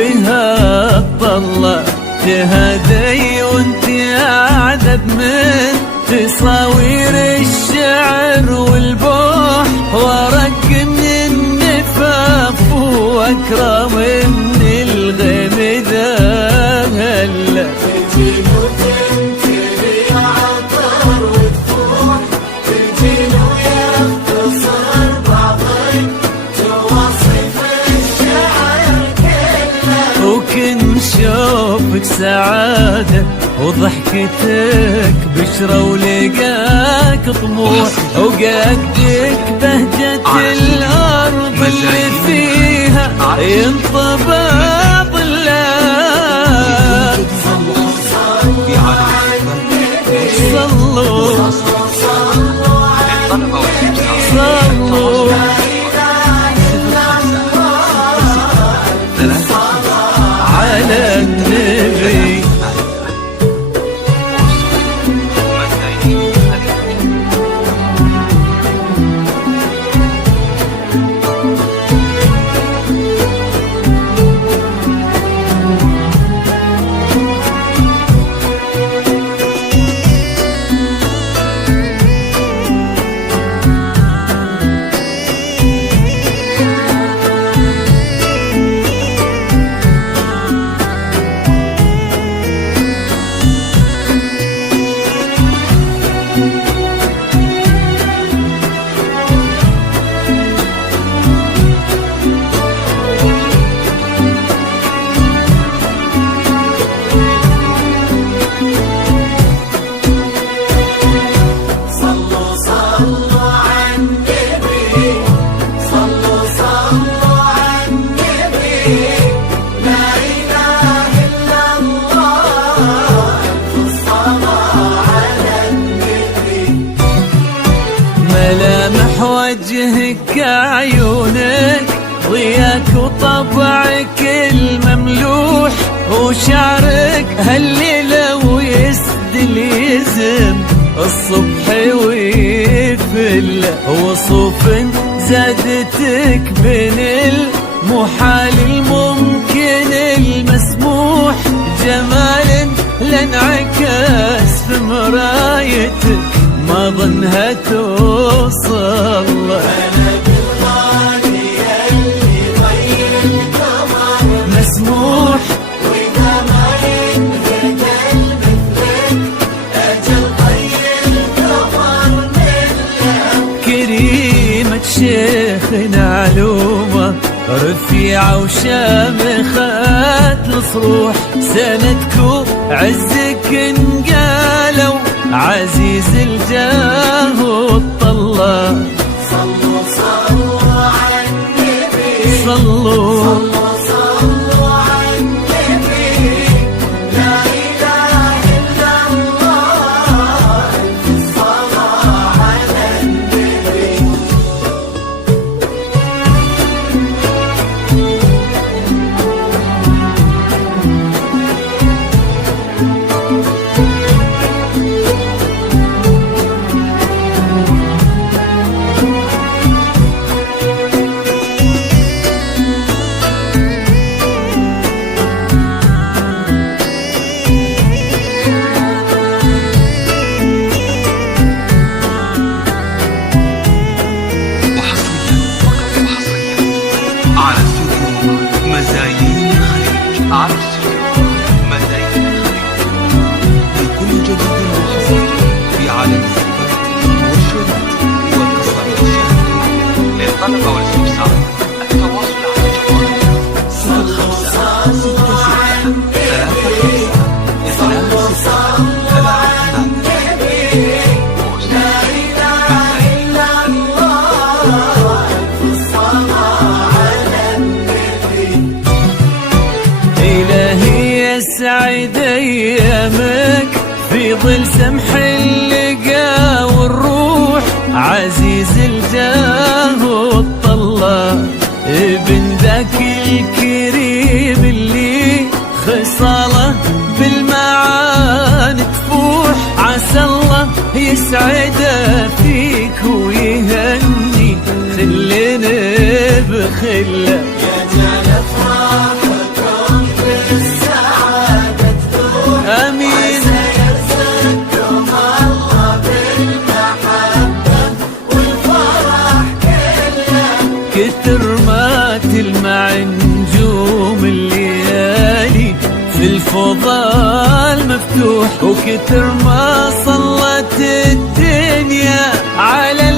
بها الطلة تهدي وانت اعذب من تصاوير الشعر والبوح، وارق من النفاف واكرم من الغيم ذا هلا. تجين وتنتهي عطر وتفوح، تجين ويختصر بعضك توصف الشعر كله، وكن شوفك سعادة وضحكتك بشرة ولقاك طموح، وقدك بهجة الأرض اللي فيها ينطبع ظلال. صلوا صلوا على النبي. ملامح وجهك عيونك ضياك وطبعك المملوح، وشعرك هالليلة ويسدل يزم الصبح ويفل، وصوف زادتك بين المحال الممكن المسموح، جمال لانعكاس في مرايتك ما ظنها توصل. أنا بالغالي اللي ضي القمر مسموح، وإذا ما ينهدى مثلك أجل ضي القمر منك. كريمة شيخنا علومة رفيعة وشامخة الصروح، سندك وعزك انقالوا عزيز الجاه والطلة. صلوا صلوا على النبي، صلوا صلوا على النبي، لا إله إلا الله، الصلاة على النبي. لكل جديد وحصري في عالم الزفات والشريط والقصائد الشعرية. للطلب والاستفسار التواصل على جوال 05 إلهي يسعد أيامك في ظل سمح اللقا والروح، عزيز الجاه والطلة ابن ذاك الكريم اللي خصاله بالمعاني تفوح، عسى الله يسعده فيك ويهني خلنا بخله. يا جعل افراحكم وكثر ما تلمع نجوم الليالي في الفضاء المفتوح، وكثر ما صلت الدنيا على